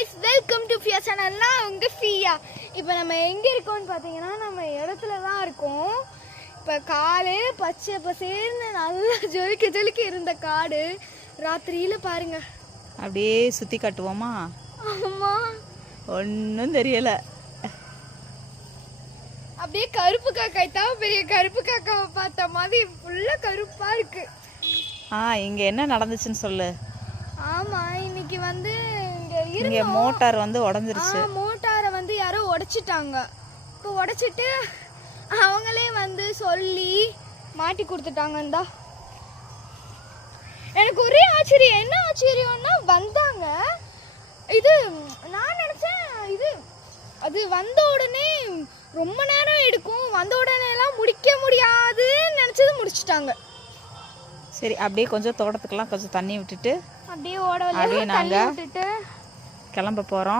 guys, welcome to Fia channel. நான் உங்க flea. இப்போ நம்ம எங்க இருக்கோம்னு பாத்தீங்கன்னா நம்ம இடத்துல தான் இருக்கோம். இப்போ காலே பச்சை பசேர்னு நல்லா ஜொலிக்க இருந்த காடு ராத்திரியில பாருங்க. அப்படியே சுத்தி காட்டுவோமா? ஆமா. ஒன்றும் தெரியல. அப்படியே கருப்பு காக்காய் தான் பெரிய கருப்பு காக்காவை பார்த்த மாதிரி ஃபுல்லா கருப்பா இருக்கு. இங்க என்ன நடந்துச்சுன்னு சொல்லு. ஆமா, இன்னைக்கு வந்து இங்க மோட்டார் வந்து உடைஞ்சிருச்சு. மோட்டாரை வந்து யாரோ உடைச்சிட்டாங்க. இப்போ உடைச்சிட்டு அவங்களே வந்து சொல்லி மாட்டி கொடுத்துட்டாங்கந்தா. எனக்கு ஒரே ஆச்சரியம். என்ன ஆச்சரியம்னா வந்தாங்க, இது நான் நினைச்சேன் இது அது வந்த உடனே ரொம்ப நேரம் எடுக்கும், வந்த உடனே எல்லாம் முடிக்க முடியாதுன்னு நினைச்சது முடிச்சிட்டாங்க. சரி, அப்படியே கொஞ்சம் தோட்டத்துக்கெல்லாம் கொஞ்சம் தண்ணி விட்டுட்டு அப்படியே நாங்க கிளம்ப போறோம்.